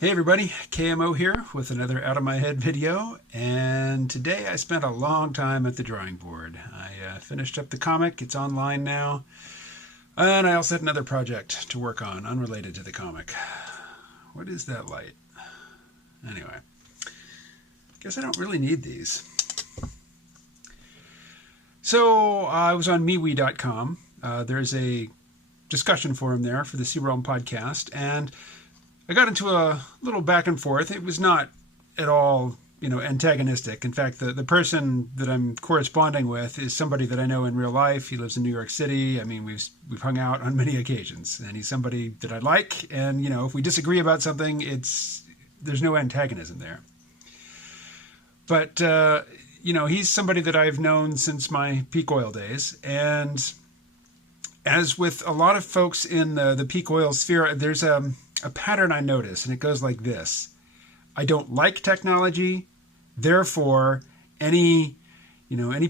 Hey everybody, KMO here with another Out of My Head video, and today I spent a long time at the drawing board. I finished up the comic, it's online now, and I also had another project to work on unrelated to the comic. What is that light? Anyway, guess I don't really need these. So I was on MeWe.com. There's a discussion forum there for the C-Realm podcast, and I got into a little back and forth. It was not at all, antagonistic. In fact, the person that I'm corresponding with is somebody that I know in real life. He lives in New York City. I mean, we've hung out on many occasions, and he's somebody that I like. And if we disagree about something, there's no antagonism there. But he's somebody that I've known since my peak oil days, and as with a lot of folks in the peak oil sphere, there's a pattern I notice, and it goes like this. I don't like technology, therefore any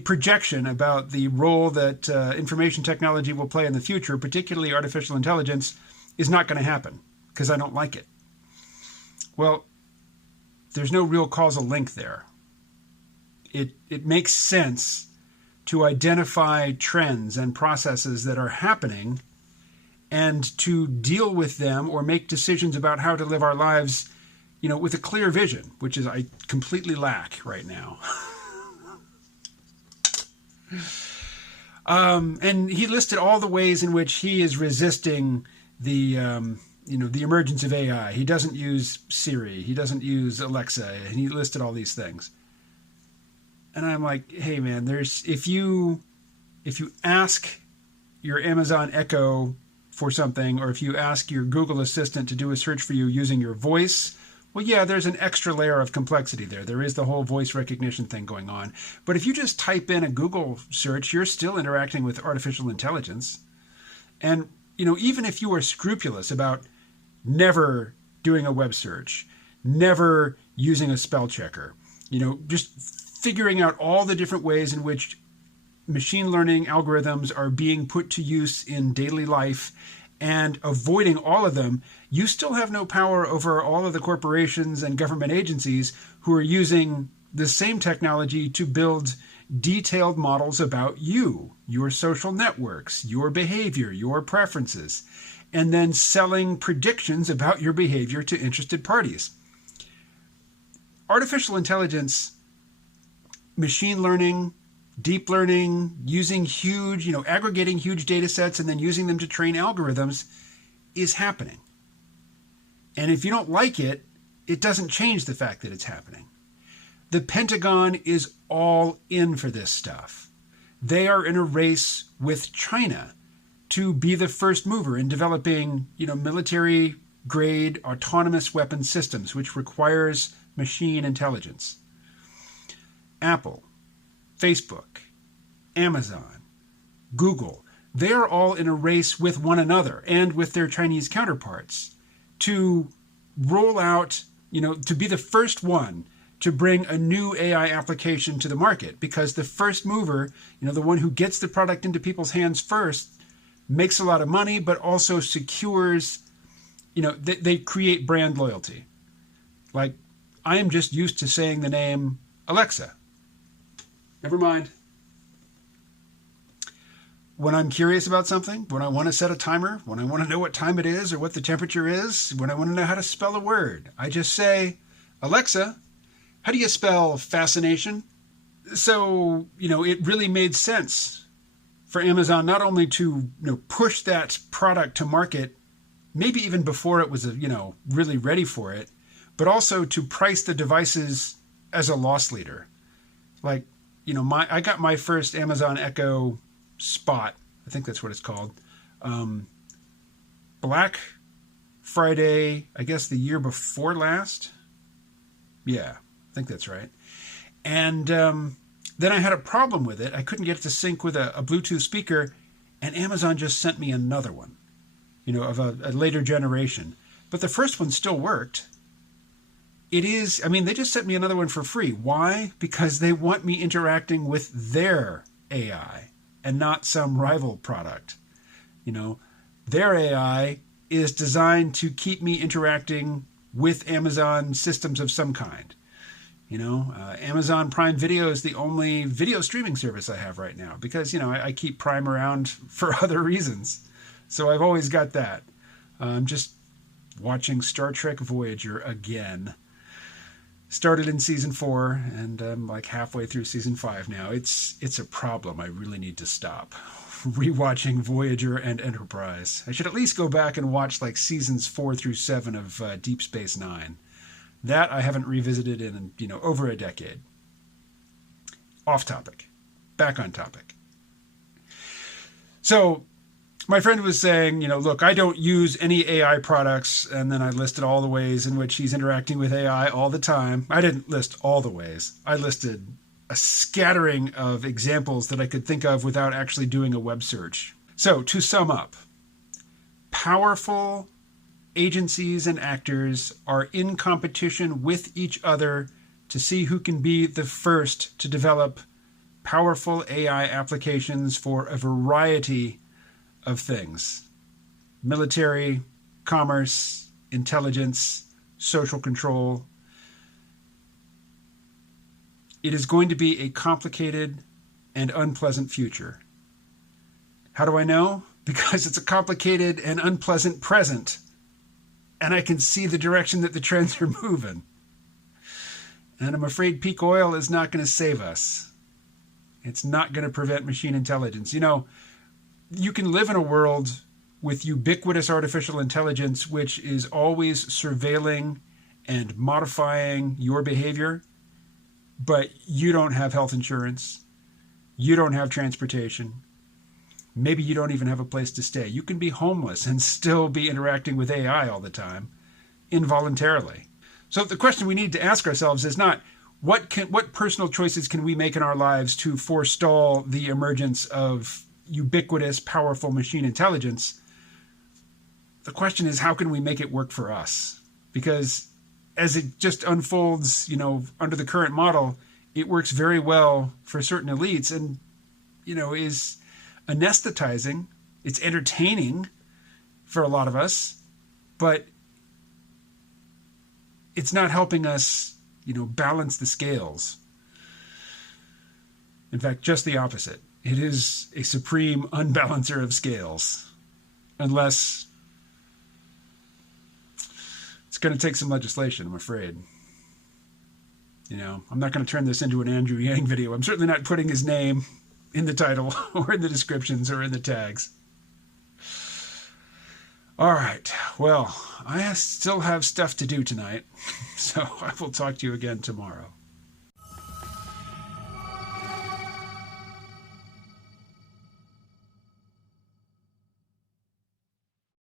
projection about the role that information technology will play in the future, particularly artificial intelligence, is not going to happen because I don't like it. Well, there's no real causal link there. It makes sense to identify trends and processes that are happening and to deal with them or make decisions about how to live our lives, with a clear vision, which is I completely lack right now. And he listed all the ways in which he is resisting the emergence of AI. He doesn't use Siri. He doesn't use Alexa. And he listed all these things. And I'm like, hey man, if you ask your Amazon Echo for something, or if you ask your Google Assistant to do a search for you using your voice, well, yeah, there's an extra layer of complexity there. There is the whole voice recognition thing going on. But if you just type in a Google search, you're still interacting with artificial intelligence. And, even if you are scrupulous about never doing a web search, never using a spell checker, just figuring out all the different ways in which machine learning algorithms are being put to use in daily life and avoiding all of them, you still have no power over all of the corporations and government agencies who are using the same technology to build detailed models about you, your social networks, your behavior, your preferences, and then selling predictions about your behavior to interested parties. Artificial intelligence, machine learning, deep learning, using huge, aggregating huge data sets and then using them to train algorithms is happening. And if you don't like it, it doesn't change the fact that it's happening. The Pentagon is all in for this stuff. They are in a race with China to be the first mover in developing, military-grade autonomous weapon systems, which requires machine intelligence. Apple, Facebook, Amazon, Google, they're all in a race with one another and with their Chinese counterparts to roll out, to be the first one to bring a new AI application to the market, because the first mover, the one who gets the product into people's hands first, makes a lot of money, but also secures, they create brand loyalty. Like, I am just used to saying the name Alexa. Never mind. When I'm curious about something, when I want to set a timer, when I want to know what time it is or what the temperature is, when I want to know how to spell a word, I just say, Alexa, how do you spell fascination? So, it really made sense for Amazon not only to, push that product to market, maybe even before it was, really ready for it, but also to price the devices as a loss leader. Like, I got my first Amazon Echo Spot, I think that's what it's called, Black Friday, I guess the year before last. Yeah, I think that's right. And then I had a problem with it. I couldn't get it to sync with a Bluetooth speaker, and Amazon just sent me another one, of a later generation. But the first one still worked. They just sent me another one for free. Why? Because they want me interacting with their AI and not some rival product. Their AI is designed to keep me interacting with Amazon systems of some kind. Amazon Prime Video is the only video streaming service I have right now because, I keep Prime around for other reasons. So I've always got that. I'm just watching Star Trek Voyager again. Started in season 4 and I'm like halfway through season 5 now. It's a problem. I really need to stop rewatching Voyager and Enterprise. I should at least go back and watch like seasons 4 through 7 of Deep Space Nine. That I haven't revisited in, over a decade. Off topic. Back on topic. So, my friend was saying, look, I don't use any AI products, and then I listed all the ways in which he's interacting with AI all the time. I didn't list all the ways. I listed a scattering of examples that I could think of without actually doing a web search. So, to sum up, powerful agencies and actors are in competition with each other to see who can be the first to develop powerful AI applications for a variety of things. Military, commerce, intelligence, social control. It is going to be a complicated and unpleasant future. How do I know? Because it's a complicated and unpleasant present. And I can see the direction that the trends are moving. And I'm afraid peak oil is not going to save us. It's not going to prevent machine intelligence. You can live in a world with ubiquitous artificial intelligence, which is always surveilling and modifying your behavior, but you don't have health insurance. You don't have transportation. Maybe you don't even have a place to stay. You can be homeless and still be interacting with AI all the time, involuntarily. So the question we need to ask ourselves is not, what personal choices can we make in our lives to forestall the emergence of ubiquitous, powerful machine intelligence? The question is, how can we make it work for us? Because as it just unfolds, under the current model, it works very well for certain elites and, is anesthetizing. It's entertaining for a lot of us, but it's not helping us, balance the scales. In fact, just the opposite. It is a supreme unbalancer of scales. Unless it's going to take some legislation, I'm afraid. I'm not going to turn this into an Andrew Yang video. I'm certainly not putting his name in the title or in the descriptions or in the tags. All right. Well, I still have stuff to do tonight, so I will talk to you again tomorrow.